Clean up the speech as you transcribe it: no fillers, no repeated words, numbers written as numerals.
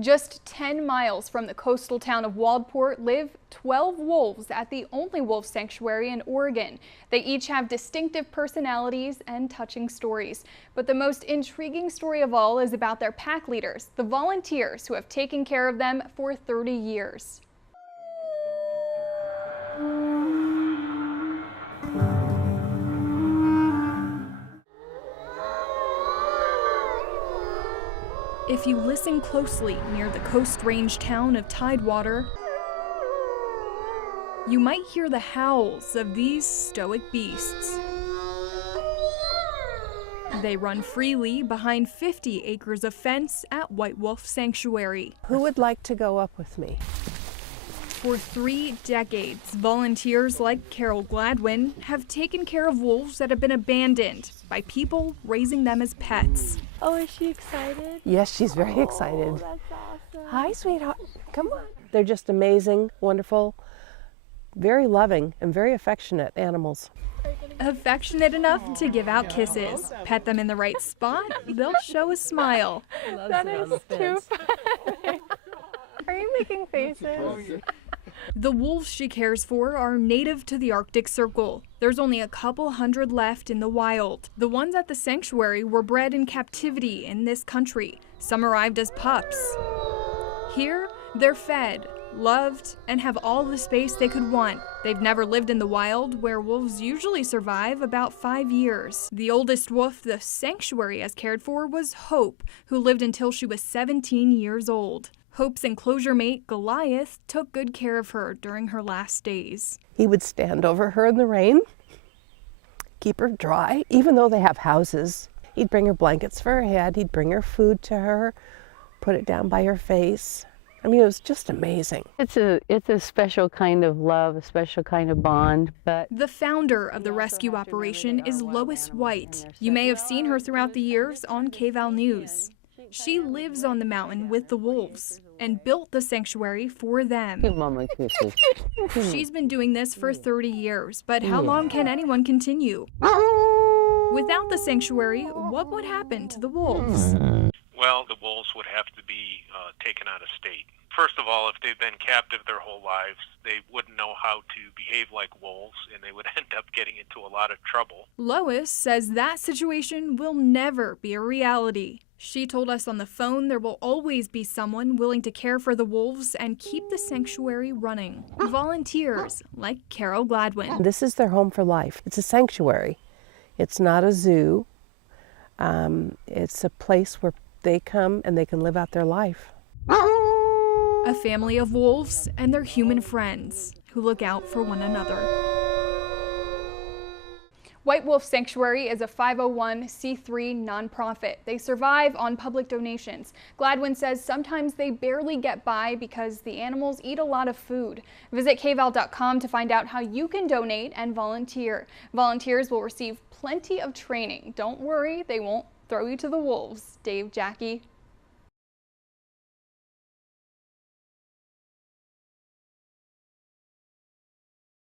Just 10 miles from the coastal town of Waldport live 12 wolves at the only wolf sanctuary in Oregon. They each have distinctive personalities and touching stories. But the most intriguing story of all is about their pack leaders, the volunteers who have taken care of them for 30 years. If you listen closely near the Coast Range town of Tidewater, you might hear the howls of these stoic beasts. They run freely behind 50 acres of fence at White Wolf Sanctuary. Who would like to go up with me? For 3 decades, volunteers like Carol Gladwin have taken care of wolves that have been abandoned by people raising them as pets. Oh, is she excited? Yes, she's very excited. That's awesome. Hi, sweetheart. Come on. They're just amazing, wonderful, very loving, and very affectionate animals. Affectionate enough to give out kisses. Pet them in the right spot, they'll show a smile. That is too funny. Are you making faces? The wolves she cares for are native to the Arctic Circle. There's only a couple hundred left in the wild. The ones at the sanctuary were bred in captivity in this country. Some arrived as pups. Here, they're fed, loved, and have all the space they could want. They've never lived in the wild, where wolves usually survive about 5 years. The oldest wolf the sanctuary has cared for was Hope, who lived until she was 17 years old. Hope's enclosure mate, Goliath, took good care of her during her last days. He would stand over her in the rain, keep her dry, even though they have houses. He'd bring her blankets for her head, he'd bring her food to her, put it down by her face. I mean, it was just amazing. It's a special kind of love, a special kind of bond, but... The founder of the rescue operation is Lois White. You may have seen her throughout the years on KVAL News. She lives on the mountain with the wolves and built the sanctuary for them. Give Mama kisses. She's been doing this for 30 years, but how long can anyone continue? Without the sanctuary, what would happen to the wolves? Well, the wolves would have to be taken out of state. First of all, if they've been captive their whole lives, they wouldn't know how to behave like wolves, and they would end up getting into a lot of trouble. Lois says that situation will never be a reality. She told us on the phone there will always be someone willing to care for the wolves and keep the sanctuary running. Volunteers like Carol Gladwin. This is their home for life. It's a sanctuary. It's not a zoo. It's a place where they come and they can live out their life. A family of wolves and their human friends who look out for one another. White Wolf Sanctuary is a 501c3 nonprofit. They survive on public donations. Gladwin says sometimes they barely get by because the animals eat a lot of food. Visit kval.com to find out how you can donate and volunteer. Volunteers will receive plenty of training. Don't worry, they won't throw you to the wolves. Dave, Jackie.